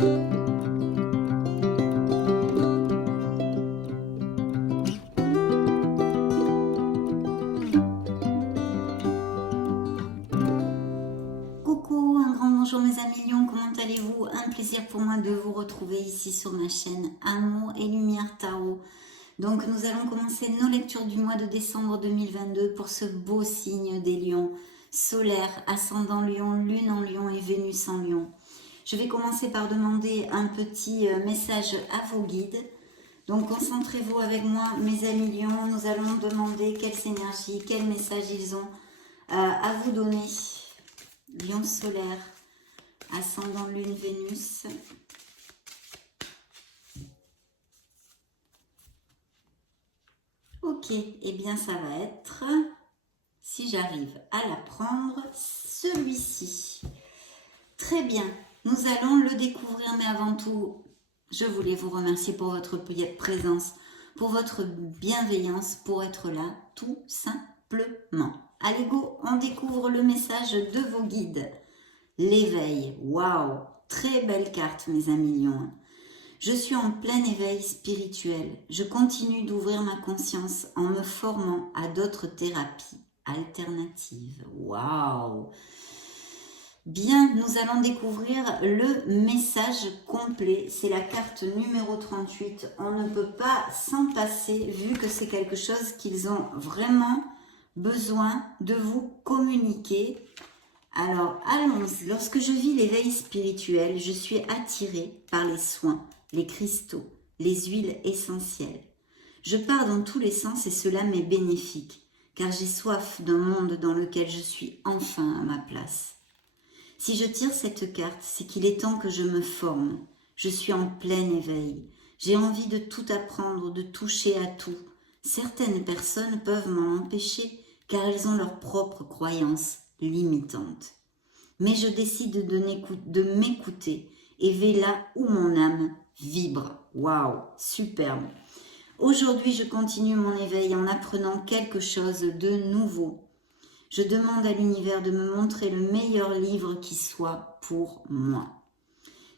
Coucou, un grand bonjour mes amis lions, comment allez-vous? Un plaisir pour moi de vous retrouver ici sur ma chaîne Amour et Lumière Tarot. Donc nous allons commencer nos lectures du mois de décembre 2022 pour ce beau signe des lions, solaire, ascendant lion, lune en lion et Vénus en lion. Je vais commencer par demander un petit message à vos guides. Donc concentrez-vous avec moi mes amis lions, nous allons demander quelles énergies, quels messages ils ont à vous donner. Lion solaire, ascendant lune Vénus. Ok, et bien ça va être, si j'arrive à la prendre, celui-ci. Très bien, nous allons le découvrir, mais avant tout, je voulais vous remercier pour votre présence, pour votre bienveillance, pour être là, tout simplement. Allez go, on découvre le message de vos guides. L'éveil, waouh, très belle carte mes amis lions. Je suis en plein éveil spirituel. Je continue d'ouvrir ma conscience en me formant à d'autres thérapies alternatives. Waouh! Bien, nous allons découvrir le message complet. C'est la carte numéro 38. On ne peut pas s'en passer vu que c'est quelque chose qu'ils ont vraiment besoin de vous communiquer. Alors, allons-y. Lorsque je vis l'éveil spirituel, je suis attirée par les soins, les cristaux, les huiles essentielles. Je pars dans tous les sens et cela m'est bénéfique, car j'ai soif d'un monde dans lequel je suis enfin à ma place. Si je tire cette carte, c'est qu'il est temps que je me forme. Je suis en plein éveil. J'ai envie de tout apprendre, de toucher à tout. Certaines personnes peuvent m'en empêcher, car elles ont leurs propres croyances limitantes. Mais je décide de m'écouter et vais là où mon âme vibre. Waouh, superbe. Aujourd'hui, je continue mon éveil en apprenant quelque chose de nouveau. Je demande à l'univers de me montrer le meilleur livre qui soit pour moi.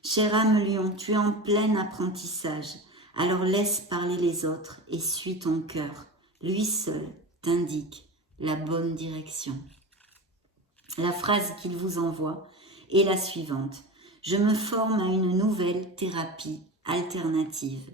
Chère âme lion, tu es en plein apprentissage. Alors laisse parler les autres et suis ton cœur. Lui seul t'indique la bonne direction. La phrase qu'il vous envoie est la suivante. Je me forme à une nouvelle thérapie alternative.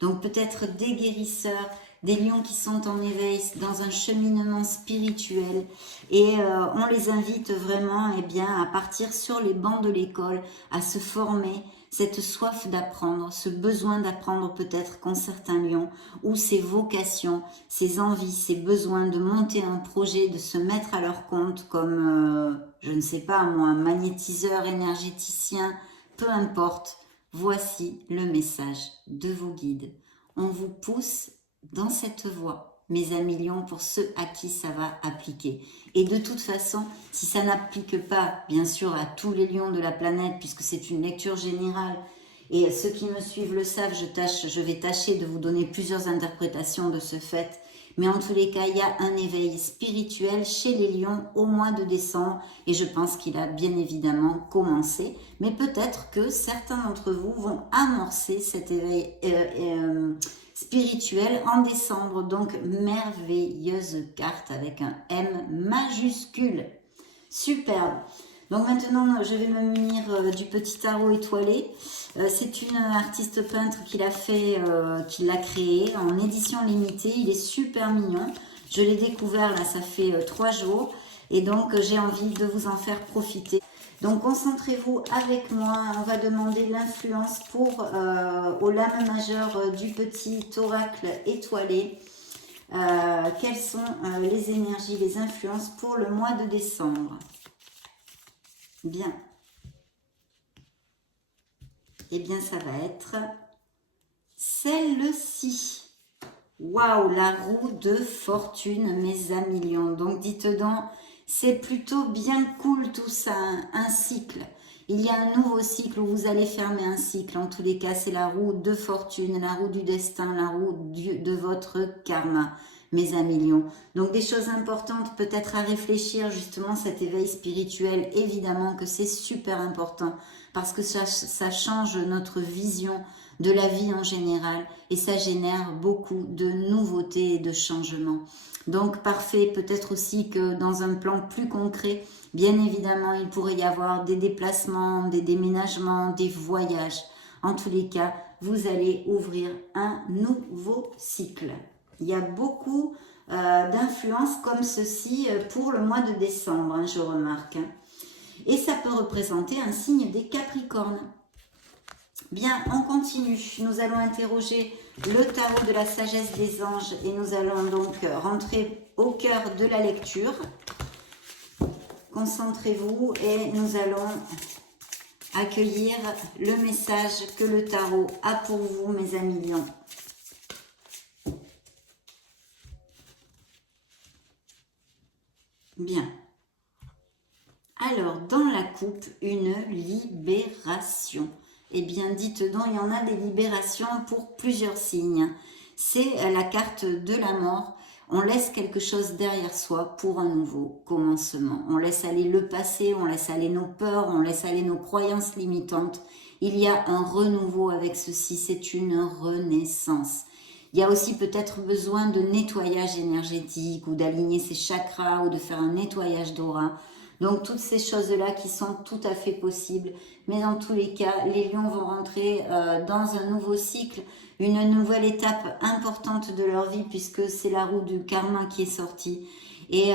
Donc peut-être des guérisseurs, des lions qui sont en éveil dans un cheminement spirituel et on les invite vraiment à partir sur les bancs de l'école, à se former, cette soif d'apprendre, ce besoin d'apprendre peut-être qu'ont certains lions, ou ces vocations, ces envies, ces besoins de monter un projet, de se mettre à leur compte comme, je ne sais pas moi, un magnétiseur, énergéticien, peu importe. Voici le message de vos guides. On vous pousse dans cette voie, mes amis lions, pour ceux à qui ça va appliquer. Et de toute façon, si ça n'applique pas, bien sûr, à tous les lions de la planète, puisque c'est une lecture générale, et ceux qui me suivent le savent, je vais tâcher de vous donner plusieurs interprétations de ce fait. Mais en tous les cas, il y a un éveil spirituel chez les lions au mois de décembre et je pense qu'il a bien évidemment commencé. Mais peut-être que certains d'entre vous vont amorcer cet éveil spirituel en décembre. Donc, merveilleuse carte avec un M majuscule. Superbe. Donc maintenant, je vais me munir du petit tarot étoilé. C'est une artiste peintre qui l'a fait, qui l'a créé en édition limitée. Il est super mignon. Je l'ai découvert là, ça fait 3 jours. Et donc, j'ai envie de vous en faire profiter. Donc, concentrez-vous avec moi. On va demander l'influence aux lames majeures du petit oracle étoilé. Quelles sont les énergies, les influences pour le mois de décembre? Bien. Eh bien, ça va être celle-ci. Waouh, la roue de fortune, mes amis lions. Donc, dites donc, c'est plutôt bien cool tout ça, hein, un cycle. Il y a un nouveau cycle où vous allez fermer un cycle. En tous les cas, c'est la roue de fortune, la roue du destin, la roue de votre karma, mes amis lions. Donc, des choses importantes peut-être à réfléchir, justement, cet éveil spirituel. Évidemment que c'est super important parce que ça change notre vision de la vie en général et ça génère beaucoup de nouveautés et de changements. Donc parfait, peut-être aussi que dans un plan plus concret, bien évidemment, il pourrait y avoir des déplacements, des déménagements, des voyages. En tous les cas, vous allez ouvrir un nouveau cycle. Il y a beaucoup d'influences comme ceci pour le mois de décembre, hein, je remarque. Et ça peut représenter un signe des Capricornes. Bien, on continue. Nous allons interroger le tarot de la sagesse des anges et nous allons donc rentrer au cœur de la lecture. Concentrez-vous et nous allons accueillir le message que le tarot a pour vous, mes amis lions. Bien. Alors, dans la coupe, une libération. Eh bien, dites donc, il y en a des libérations pour plusieurs signes. C'est la carte de la mort. On laisse quelque chose derrière soi pour un nouveau commencement. On laisse aller le passé, on laisse aller nos peurs, on laisse aller nos croyances limitantes. Il y a un renouveau avec ceci, c'est une renaissance. Il y a aussi peut-être besoin de nettoyage énergétique ou d'aligner ses chakras ou de faire un nettoyage d'aura. Donc toutes ces choses-là qui sont tout à fait possibles. Mais dans tous les cas, les lions vont rentrer dans un nouveau cycle, une nouvelle étape importante de leur vie puisque c'est la roue du karma qui est sortie. Et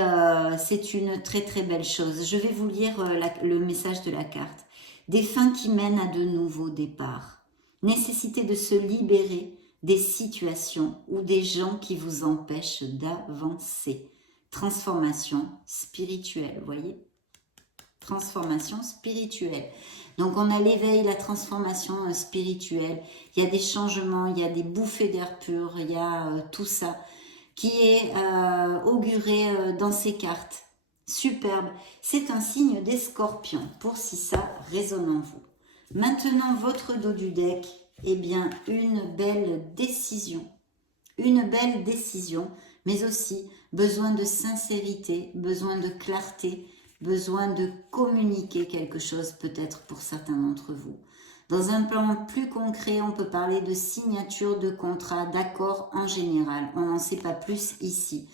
c'est une très très belle chose. Je vais vous lire le message de la carte. Des fins qui mènent à de nouveaux départs. Nécessité de se libérer des situations ou des gens qui vous empêchent d'avancer. Transformation spirituelle, vous voyez ? Transformation spirituelle. Donc on a l'éveil, la transformation spirituelle. Il y a des changements, il y a des bouffées d'air pur, il y a tout ça qui est auguré dans ces cartes. Superbe. C'est un signe des scorpions, pour si ça résonne en vous. Maintenant, votre dos du deck, eh bien, une belle décision. Une belle décision, mais aussi besoin de sincérité, besoin de clarté, besoin de communiquer quelque chose peut-être pour certains d'entre vous. Dans un plan plus concret, on peut parler de signature de contrat, d'accord en général. On n'en sait pas plus ici.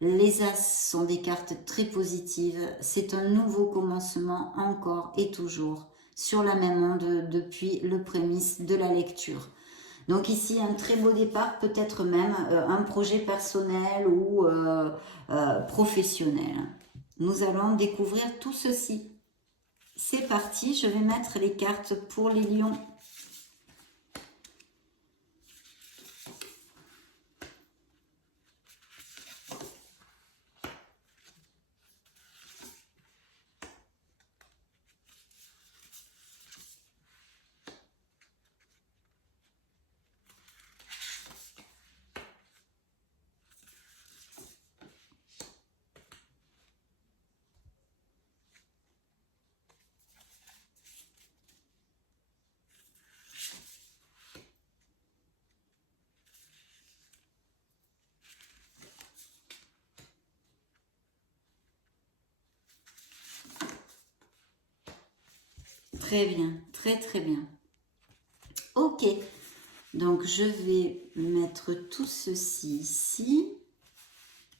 Les As sont des cartes très positives. C'est un nouveau commencement encore et toujours sur la même onde depuis le prémisse de la lecture. Donc ici, un très beau départ, peut-être même un projet personnel ou professionnel. Nous allons découvrir tout ceci. C'est parti, je vais mettre les cartes pour les lions. Très bien, très très bien. Ok, donc je vais mettre tout ceci ici.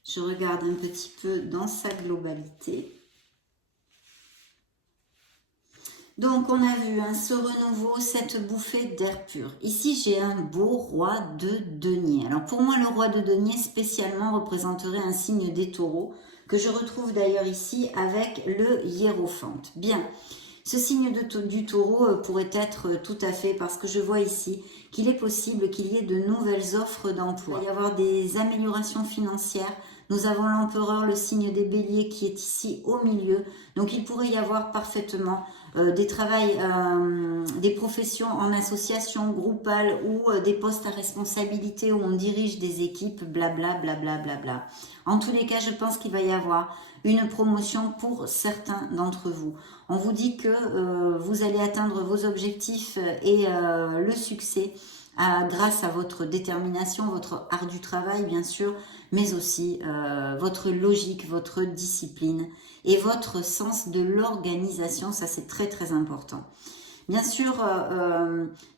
Je regarde un petit peu dans sa globalité. Donc on a vu ce renouveau, cette bouffée d'air pur. Ici j'ai un beau roi de denier. Alors pour moi le roi de denier spécialement représenterait un signe des taureaux que je retrouve d'ailleurs ici avec le hiérophante. Bien. Ce signe du taureau pourrait être tout à fait, parce que je vois ici qu'il est possible qu'il y ait de nouvelles offres d'emploi. Il va y avoir des améliorations financières. Nous avons l'empereur, le signe des béliers qui est ici au milieu. Donc il pourrait y avoir parfaitement des professions en association groupale ou des postes à responsabilité où on dirige des équipes, blabla, blabla, blabla. En tous les cas, je pense qu'il va y avoir une promotion pour certains d'entre vous. On vous dit que vous allez atteindre vos objectifs et le succès grâce à votre détermination, votre art du travail bien sûr, mais aussi votre logique, votre discipline et votre sens de l'organisation, ça c'est très très important. Bien sûr,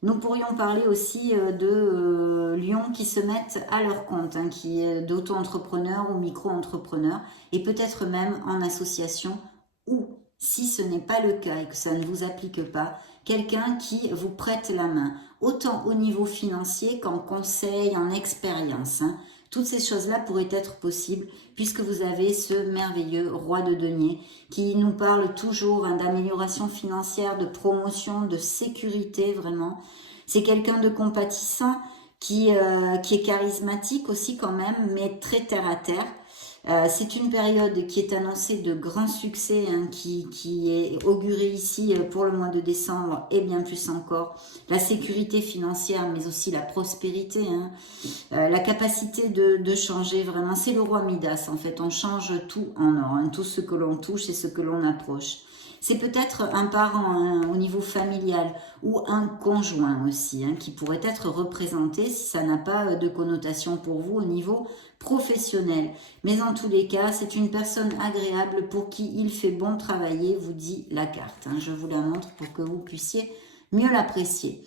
nous pourrions parler aussi de lions qui se mettent à leur compte, hein, qui est d'auto-entrepreneurs ou micro-entrepreneurs, et peut-être même en association, ou si ce n'est pas le cas et que ça ne vous applique pas, quelqu'un qui vous prête la main, autant au niveau financier qu'en conseil, en expérience, hein. Toutes ces choses-là pourraient être possibles puisque vous avez ce merveilleux roi de denier qui nous parle toujours, hein, d'amélioration financière, de promotion, de sécurité vraiment. C'est quelqu'un de compatissant qui est charismatique aussi quand même, mais très terre à terre. C'est une période qui est annoncée de grand succès, hein, qui est augurée ici pour le mois de décembre et bien plus encore. La sécurité financière, mais aussi la prospérité, hein, la capacité de changer vraiment. C'est le roi Midas en fait, on change tout en or, hein, tout ce que l'on touche et ce que l'on approche. C'est peut-être un parent, hein, au niveau familial ou un conjoint aussi, hein, qui pourrait être représenté si ça n'a pas de connotation pour vous au niveau professionnel. Mais en tous les cas, c'est une personne agréable pour qui il fait bon travailler, vous dit la carte, hein. Je vous la montre pour que vous puissiez mieux l'apprécier.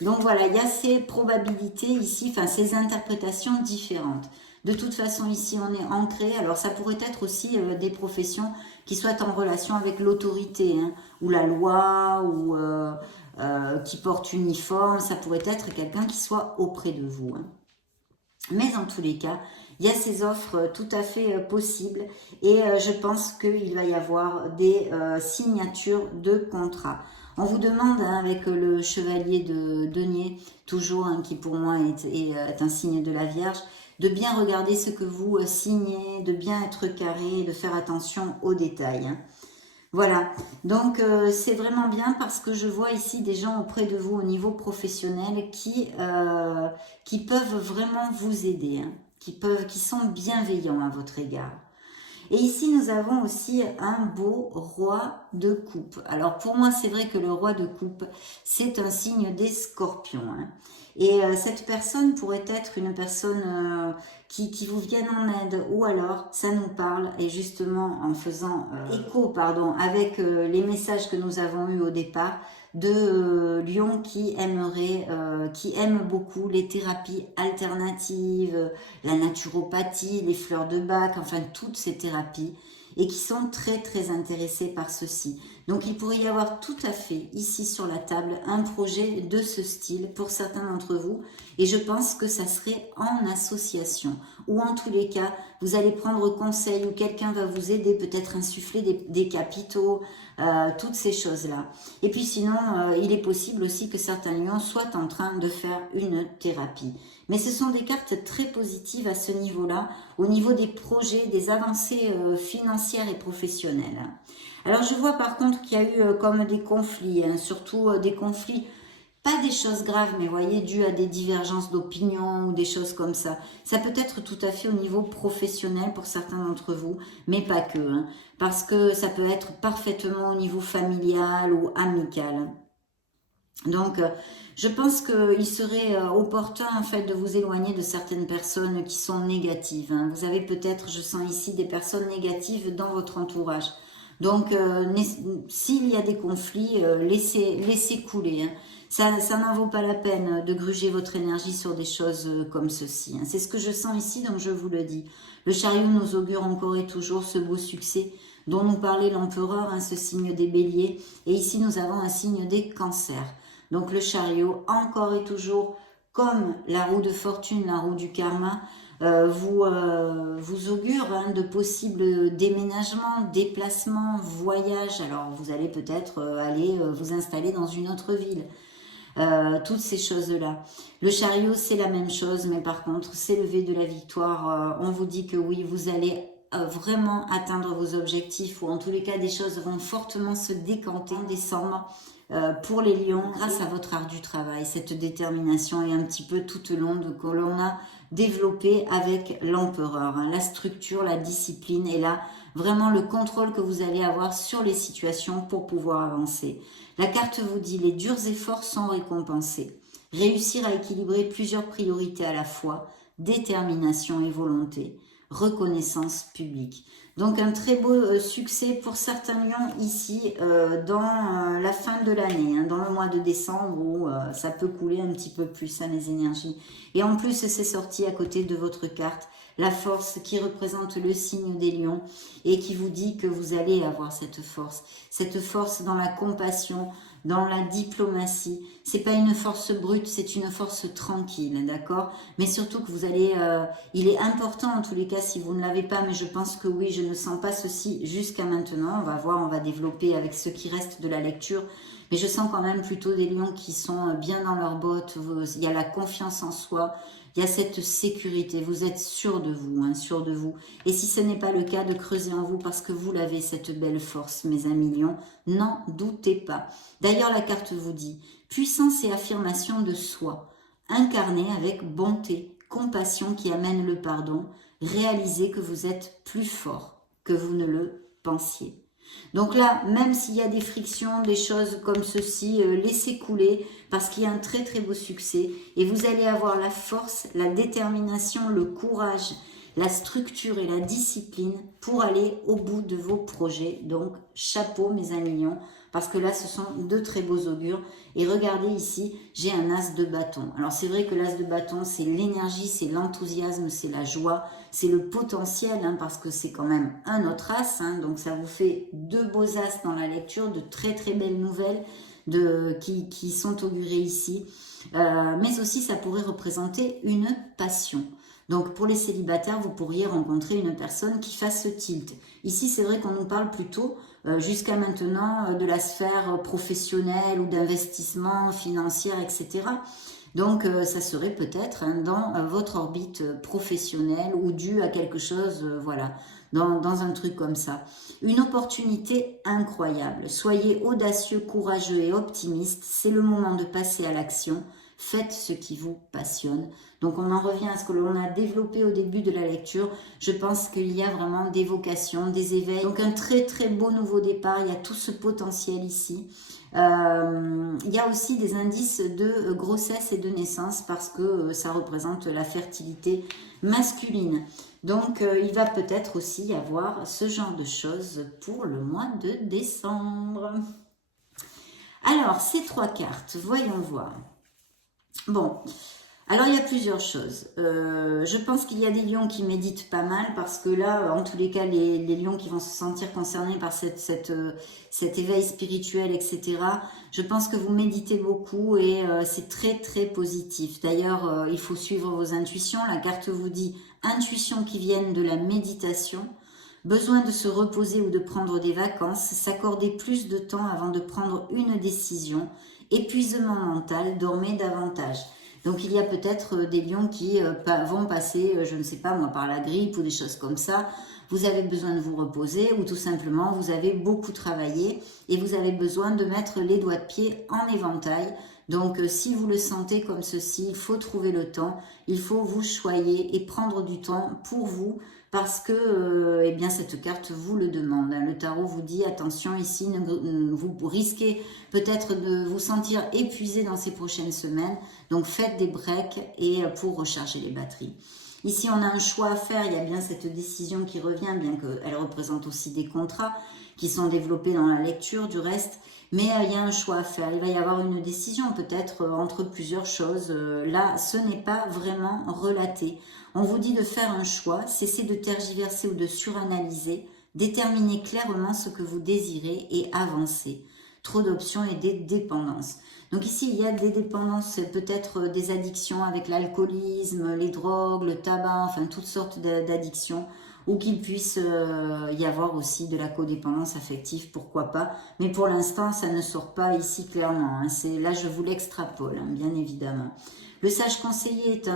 Donc voilà, il y a ces probabilités ici, enfin ces interprétations différentes. De toute façon, ici, on est ancré. Alors, ça pourrait être aussi des professions qui soient en relation avec l'autorité, hein, ou la loi, ou qui porte uniforme. Ça pourrait être quelqu'un qui soit auprès de vous, hein. Mais en tous les cas, il y a ces offres tout à fait possibles et je pense qu'il va y avoir des signatures de contrats. On vous demande, hein, avec le chevalier de denier, toujours, hein, qui pour moi est un signe de la Vierge, de bien regarder ce que vous signez, de bien être carré, de faire attention aux détails, hein. Voilà, donc c'est vraiment bien parce que je vois ici des gens auprès de vous au niveau professionnel qui peuvent vraiment vous aider, hein, qui sont bienveillants à votre égard. Et ici, nous avons aussi un beau roi de coupe. Alors pour moi, c'est vrai que le roi de coupe, c'est un signe des scorpions, hein. Et cette personne pourrait être une personne qui vous vienne en aide, ou alors ça nous parle, et justement en faisant écho, pardon, avec les messages que nous avons eus au départ, de Lion qui aime beaucoup les thérapies alternatives, la naturopathie, les fleurs de Bach, enfin toutes ces thérapies, et qui sont très très intéressés par ceci. Donc il pourrait y avoir tout à fait ici sur la table un projet de ce style pour certains d'entre vous, et je pense que ça serait en association, ou en tous les cas vous allez prendre conseil, ou quelqu'un va vous aider, peut-être insuffler des capitaux, toutes ces choses là. Et puis sinon il est possible aussi que certains lions soient en train de faire une thérapie. Mais ce sont des cartes très positives à ce niveau-là, au niveau des projets, des avancées financières et professionnelles. Alors je vois par contre qu'il y a eu comme des conflits, hein, surtout des conflits, pas des choses graves, mais voyez, dues à des divergences d'opinion ou des choses comme ça. Ça peut être tout à fait au niveau professionnel pour certains d'entre vous, mais pas que, hein, parce que ça peut être parfaitement au niveau familial ou amical. Donc, je pense qu'il serait opportun en fait de vous éloigner de certaines personnes qui sont négatives, hein. Vous avez peut-être, je sens ici, des personnes négatives dans votre entourage. Donc, s'il y a des conflits, laissez couler, hein. Ça n'en vaut pas la peine de gruger votre énergie sur des choses comme ceci, hein. C'est ce que je sens ici, donc je vous le dis. Le chariot nous augure encore et toujours ce beau succès dont nous parlait l'empereur, hein, ce signe des béliers. Et ici, nous avons un signe des cancers. Donc le chariot, encore et toujours, comme la roue de fortune, la roue du karma, vous augure, hein, de possibles déménagements, déplacements, voyages. Alors vous allez peut-être aller vous installer dans une autre ville. Toutes ces choses-là. Le chariot, c'est la même chose, mais par contre, c'est le V de la victoire. On vous dit que oui, vous allez vraiment atteindre vos objectifs, ou en tous les cas, des choses vont fortement se décanter en décembre. Pour les lions, grâce à votre ardu travail, cette détermination et un petit peu toute l'onde que l'on a développée avec l'empereur, hein, la structure, la discipline et là, vraiment le contrôle que vous allez avoir sur les situations pour pouvoir avancer. La carte vous dit: les durs efforts sont récompensés. Réussir à équilibrer plusieurs priorités à la fois, détermination et volonté, reconnaissance publique. Donc un très beau succès pour certains lions ici dans la fin de l'année, hein, dans le mois de décembre où ça peut couler un petit peu plus, hein, les énergies. Et en plus c'est sorti à côté de votre carte, la force qui représente le signe des lions et qui vous dit que vous allez avoir cette force dans la compassion, dans la diplomatie. C'est pas une force brute, c'est une force tranquille, d'accord? Mais surtout que vous allez... il est important en tous les cas si vous ne l'avez pas, mais je pense que oui, je ne sens pas ceci jusqu'à maintenant. On va voir, on va développer avec ce qui reste de la lecture. Mais je sens quand même plutôt des lions qui sont bien dans leurs bottes. Il y a la confiance en soi. Il y a cette sécurité, vous êtes sûr de vous, hein, sûr de vous. Et si ce n'est pas le cas, de creuser en vous parce que vous l'avez, cette belle force, mes amis lions, n'en doutez pas. D'ailleurs, la carte vous dit, puissance et affirmation de soi, incarnée avec bonté, compassion qui amène le pardon, réalisez que vous êtes plus fort que vous ne le pensiez. Donc là, même s'il y a des frictions, des choses comme ceci, laissez couler parce qu'il y a un très très beau succès et vous allez avoir la force, la détermination, le courage, la structure et la discipline pour aller au bout de vos projets. Donc chapeau mes amis lions, parce que là ce sont de très beaux augures. Et regardez ici, j'ai un as de bâton. Alors c'est vrai que l'as de bâton, c'est l'énergie, c'est l'enthousiasme, c'est la joie, c'est le potentiel, hein, parce que c'est quand même un autre as, hein, donc ça vous fait deux beaux as dans la lecture, de très très belles nouvelles qui sont augurées ici. Mais aussi ça pourrait représenter une passion. Donc pour les célibataires, vous pourriez rencontrer une personne qui fasse ce tilt. Ici, c'est vrai qu'on nous parle plutôt, jusqu'à maintenant, de la sphère professionnelle ou d'investissement financier, etc. Donc ça serait peut-être, hein, dans votre orbite professionnelle ou dû à quelque chose, voilà, dans un truc comme ça. Une opportunité incroyable. Soyez audacieux, courageux et optimiste. C'est le moment de passer à l'action. Faites ce qui vous passionne. Donc on en revient à ce que l'on a développé au début de la lecture. Je pense qu'il y a vraiment des vocations, des éveils. Donc un très très beau nouveau départ. Il y a tout ce potentiel ici. Il y a aussi des indices de grossesse et de naissance parce que ça représente la fertilité masculine. Donc il va peut-être aussi y avoir ce genre de choses pour le mois de décembre. Alors ces trois cartes, voyons voir. Bon, alors il y a plusieurs choses. Je pense qu'il y a des lions qui méditent pas mal parce que là, en tous les cas, les lions qui vont se sentir concernés par cet éveil spirituel, etc., je pense que vous méditez beaucoup et c'est très très positif. D'ailleurs, il faut suivre vos intuitions. La carte vous dit intuitions qui viennent de la méditation. Besoin de se reposer ou de prendre des vacances, s'accorder plus de temps avant de prendre une décision, épuisement mental, dormez davantage. Donc il y a peut-être des lions qui vont passer, je ne sais pas moi, par la grippe ou des choses comme ça. Vous avez besoin de vous reposer ou tout simplement vous avez beaucoup travaillé et vous avez besoin de mettre les doigts de pied en éventail. Donc si vous le sentez comme ceci, il faut trouver le temps, il faut vous choyer et prendre du temps pour vous parce que eh bien, cette carte vous le demande. Le tarot vous dit attention ici, vous risquez peut-être de vous sentir épuisé dans ces prochaines semaines. Donc faites des breaks et pour recharger les batteries. Ici, on a un choix à faire. Il y a bien cette décision qui revient, bien qu'elle représente aussi des contrats qui sont développés dans la lecture du reste. Mais il y a un choix à faire. Il va y avoir une décision peut-être entre plusieurs choses. Là, ce n'est pas vraiment relaté. On vous dit de faire un choix, cesser de tergiverser ou de suranalyser, déterminer clairement ce que vous désirez et avancer. Trop d'options et des dépendances. Donc ici, il y a des dépendances, peut-être des addictions avec l'alcoolisme, les drogues, le tabac, enfin toutes sortes d'addictions, ou qu'il puisse y avoir aussi de la codépendance affective, pourquoi pas. Mais pour l'instant, ça ne sort pas ici clairement. Hein. Là, je vous l'extrapole, hein, bien évidemment. Le sage conseiller est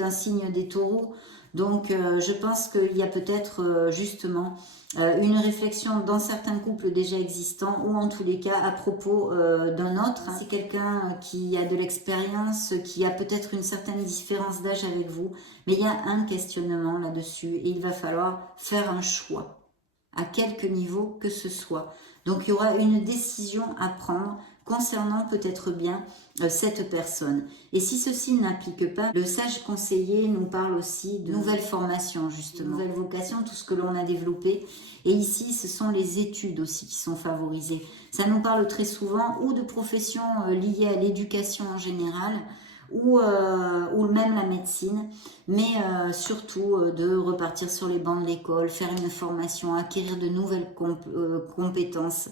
un signe des taureaux. Donc, je pense qu'il y a peut-être justement une réflexion dans certains couples déjà existants ou en tous les cas à propos d'un autre. C'est quelqu'un qui a de l'expérience, qui a peut-être une certaine différence d'âge avec vous, mais il y a un questionnement là-dessus et il va falloir faire un choix à quelque niveau que ce soit. Donc il y aura une décision à prendre concernant peut-être bien cette personne. Et si ceci n'applique pas, le sage conseiller nous parle aussi de nouvelles formations, justement, nouvelles vocations, tout ce que l'on a développé. Et ici, ce sont les études aussi qui sont favorisées. Ça nous parle très souvent ou de professions liées à l'éducation en général, ou même la médecine, mais surtout de repartir sur les bancs de l'école, faire une formation, acquérir de nouvelles compétences,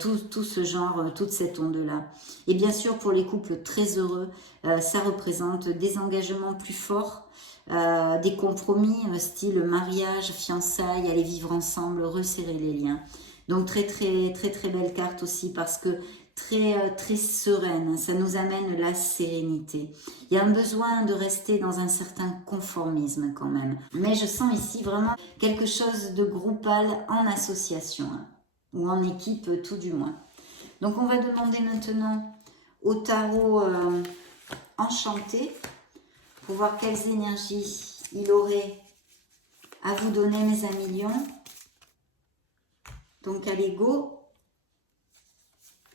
tout ce genre, toute cette onde-là. Et bien sûr, pour les couples très heureux, ça représente des engagements plus forts, des compromis, style mariage, fiançailles, aller vivre ensemble, resserrer les liens. Donc très belle carte aussi parce que très sereine, ça nous amène la sérénité. Il y a un besoin de rester dans un certain conformisme quand même. Mais je sens ici vraiment quelque chose de groupal en association, hein, ou en équipe tout du moins. Donc on va demander maintenant au tarot enchanté pour voir quelles énergies il aurait à vous donner, mes amis lions. Donc allez, go!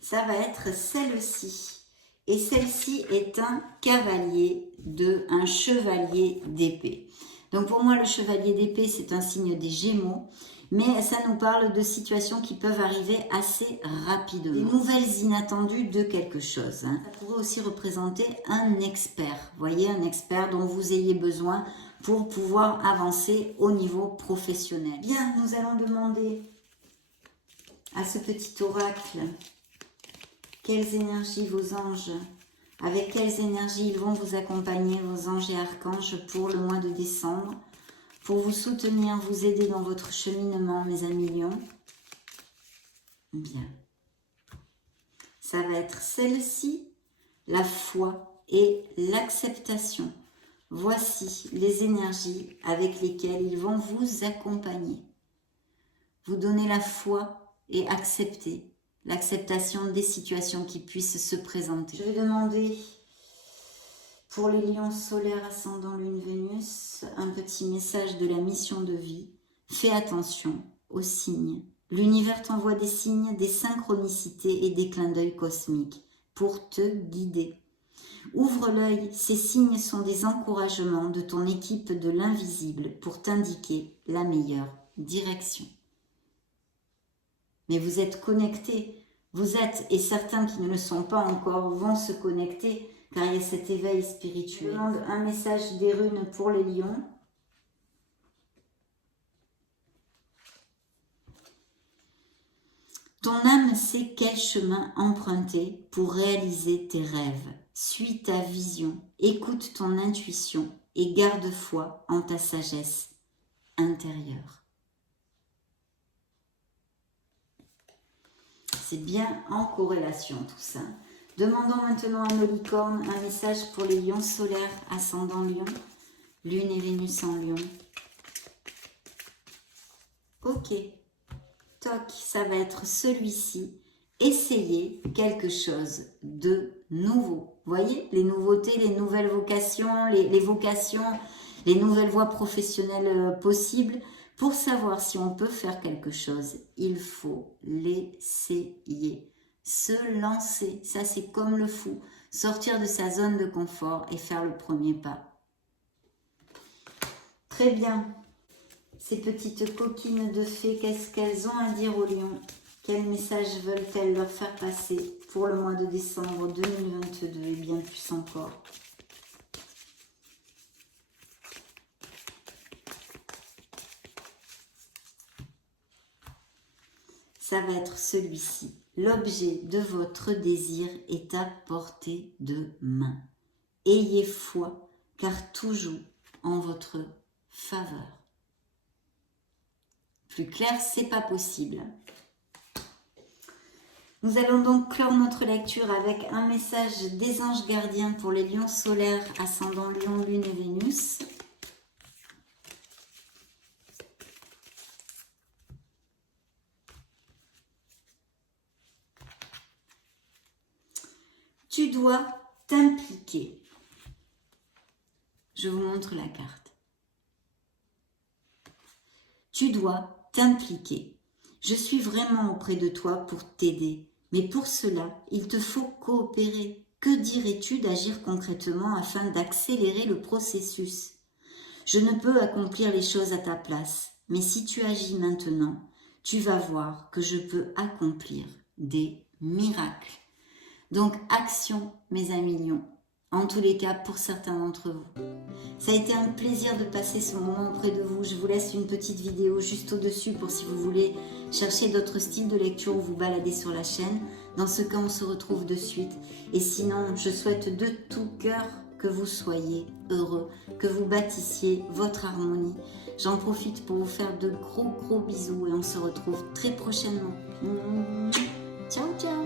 Ça va être celle-ci. Et celle-ci est un cavalier un chevalier d'épée. Donc pour moi, le chevalier d'épée, c'est un signe des Gémeaux. Mais ça nous parle de situations qui peuvent arriver assez rapidement. Des nouvelles inattendues de quelque chose. Hein. Ça pourrait aussi représenter un expert. Vous voyez, un expert dont vous ayez besoin pour pouvoir avancer au niveau professionnel. Bien, nous allons demander à ce petit oracle quelles énergies vos anges, avec quelles énergies ils vont vous accompagner, vos anges et archanges, pour le mois de décembre, pour vous soutenir, vous aider dans votre cheminement, mes amis lions. Bien. Ça va être celle-ci, la foi et l'acceptation. Voici les énergies avec lesquelles ils vont vous accompagner. Vous donner la foi et accepter. L'acceptation des situations qui puissent se présenter. Je vais demander pour les lions solaires ascendant lune Vénus un petit message de la mission de vie. Fais attention aux signes. L'univers t'envoie des signes, des synchronicités et des clins d'œil cosmiques pour te guider. Ouvre l'œil, ces signes sont des encouragements de ton équipe de l'invisible pour t'indiquer la meilleure direction. Mais vous êtes connectés, vous êtes, et certains qui ne le sont pas encore vont se connecter, car il y a cet éveil spirituel. Je demande un message des runes pour les lions. Ton âme sait quel chemin emprunter pour réaliser tes rêves. Suis ta vision, écoute ton intuition et garde foi en ta sagesse intérieure. C'est bien en corrélation tout ça. Demandons maintenant à nos licornes un message pour les lions solaires ascendant lion, lune et Vénus en lion. Ok, toc, ça va être celui-ci. Essayez quelque chose de nouveau. Vous voyez, les nouveautés, les nouvelles vocations, les vocations, les nouvelles voies professionnelles possibles. Pour savoir si on peut faire quelque chose, il faut l'essayer. Se lancer, ça c'est comme le fou. Sortir de sa zone de confort et faire le premier pas. Très bien. Ces petites coquines de fées, qu'est-ce qu'elles ont à dire aux lions? Quel message veulent-elles leur faire passer pour le mois de décembre 2022 et bien plus encore? Ça va être celui-ci. L'objet de votre désir est à portée de main. Ayez foi, car tout joue en votre faveur. Plus clair, c'est pas possible. Nous allons donc clore notre lecture avec un message des anges gardiens pour les lions solaires ascendant lion, lune et Vénus. Tu dois t'impliquer. Je vous montre la carte. Tu dois t'impliquer. Je suis vraiment auprès de toi pour t'aider. Mais pour cela, il te faut coopérer. Que dirais-tu d'agir concrètement afin d'accélérer le processus? Je ne peux accomplir les choses à ta place, mais si tu agis maintenant, tu vas voir que je peux accomplir des miracles. Donc, action, mes amis lions. En tous les cas, pour certains d'entre vous. Ça a été un plaisir de passer ce moment auprès de vous. Je vous laisse une petite vidéo juste au-dessus pour si vous voulez chercher d'autres styles de lecture ou vous balader sur la chaîne. Dans ce cas, on se retrouve de suite. Et sinon, je souhaite de tout cœur que vous soyez heureux, que vous bâtissiez votre harmonie. J'en profite pour vous faire de gros bisous et on se retrouve très prochainement. Ciao, ciao!